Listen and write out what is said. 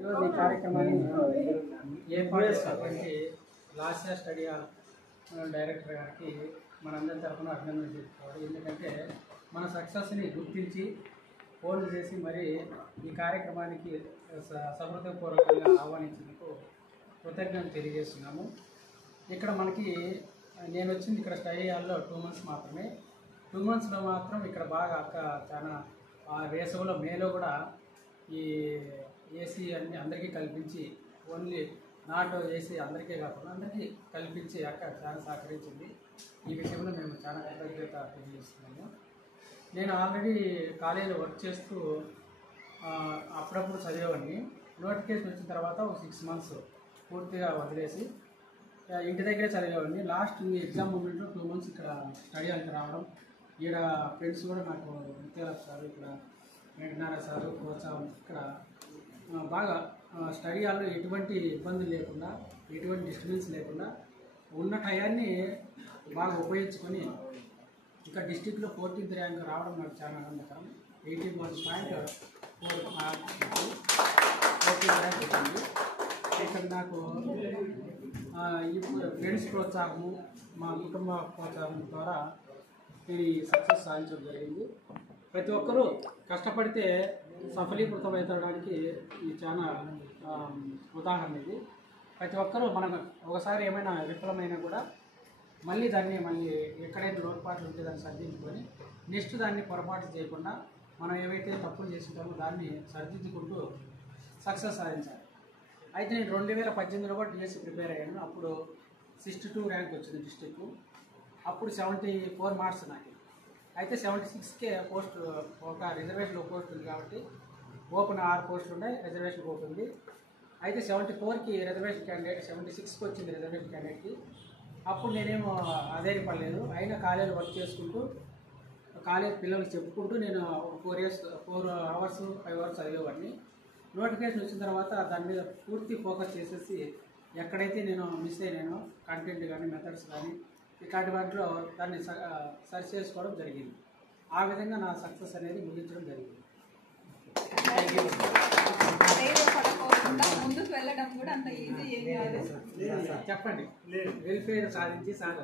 ఈరోజు ఈ కార్యక్రమాన్ని ఏర్పాటు చేసినటువంటి లాస్య స్టడీ హాల్ డైరెక్టర్ గారికి మనందరి తరఫున అభినందనలు చెప్పుకోవాలి. ఎందుకంటే మన సక్సెస్ని గుర్తించి ఫోన్లు చేసి మరి ఈ కార్యక్రమానికి సహృదయపూర్వకంగా ఆహ్వానించినందుకు కృతజ్ఞతలు తెలియజేస్తున్నాము. ఇక్కడ మనకి నేను వచ్చింది ఇక్కడ స్టడీ హాల్లో 2 months మాత్రమే. 2 monthsలో మాత్రం ఇక్కడ బాగా చాలా వేసవిలో మేలో కూడా ఈ ఏసీ అన్ని అందరికీ కల్పించి ఓన్లీ నాట్ ఏసీ అందరికీ కాకుండా అందరికీ కల్పించి చాలా సహకరించింది. ఈ విషయంలో మేము చాలా కృతజ్ఞత తెలియజేస్తున్నాము. నేను ఆల్రెడీ కాలేజీలో వర్క్ చేస్తూ అప్పుడప్పుడు చదివేవాడిని. నోటిఫికేషన్ వచ్చిన తర్వాత ఒక 6 months పూర్తిగా వదిలేసి ఇంటి దగ్గరే చదివేవాడిని. లాస్ట్ ఎగ్జామ్ మూమెంట్లో 2 months ఇక్కడ స్టడీ హాల్కి రావడం, ఈడ ఫ్రెండ్స్ కూడా నాకు విద్యారాజ్ సార్, ఇక్కడ వెంకటనారాయణ సార్ ప్రోత్సాహం, ఇక్కడ బాగా స్టడీ హాల్లో ఎటువంటి ఇబ్బందులు లేకుండా ఎటువంటి డిస్టర్బెన్స్ లేకుండా ఉన్న టయాన్ని బాగా ఉపయోగించుకొని ఇంకా డిస్టిక్లో 14th ర్యాంక్ రావడం నాకు చాలా ఆనందకరం. 81.4 14th ర్యాంక్ వచ్చింది. ఇక్కడ నాకు ఇప్పుడు ఫ్రెండ్స్ ప్రోత్సాహము, మా కుటుంబ ప్రోత్సాహం ద్వారా నేను ఈ సక్సెస్ సాధించడం జరిగింది. ప్రతి ఒక్కరూ కష్టపడితే సఫలీకృతమవుతాడానికి ఈ చాలా ఉదాహరణ ఇది. ప్రతి ఒక్కరూ మనం ఒకసారి ఏమైనా విఫలమైనా కూడా మళ్ళీ ఎక్కడైనా లోటుపాట్లు ఉంటే దాన్ని సరిదిద్దుకొని నెక్స్ట్ దాన్ని పొరపాటు చేయకుండా మనం ఏవైతే తప్పులు చేస్తుంటామో దాన్ని సరిదిద్దుకుంటూ సక్సెస్ సాధించాలి. అయితే నేను 2018లో కూడా డిఎస్సి ప్రిపేర్ అయ్యాను. అప్పుడు 62 ర్యాంక్ వచ్చింది డిస్టిక్. అప్పుడు 74 మార్క్స్ నాకు. అయితే 76కే పోస్ట్, ఒక రిజర్వేషన్ పోస్ట్ ఉంది కాబట్టి ఓపెన్ 6 పోస్టులు ఉన్నాయి, రిజర్వేషన్ పోస్ట్ ఉంది. అయితే 74కి రిజర్వేషన్ క్యాండిడేట్, 76కి వచ్చింది రిజర్వేషన్ క్యాండిడేట్కి. అప్పుడు నేనేమో అధైర్యపడలేదు. అయినా కాలేజీలో వర్క్ చేసుకుంటూ కాలేజ్ పిల్లలకు చెప్పుకుంటూ నేను 4 hours 5 hours చదివేవాడిని. నోటిఫికేషన్ వచ్చిన తర్వాత దాని మీద పూర్తి ఫోకస్ చేసేసి ఎక్కడైతే నేను మిస్ అయినానో కంటెంట్ కానీ మెథడ్స్ కానీ ఇట్లాంటి వాటిలో దాన్ని సరి చేసుకోవడం జరిగింది. ఆ విధంగా నా సక్సెస్ అనేది ముగించడం జరిగింది. చెప్పండి, వెల్ఫేర్ సాధించి సాగ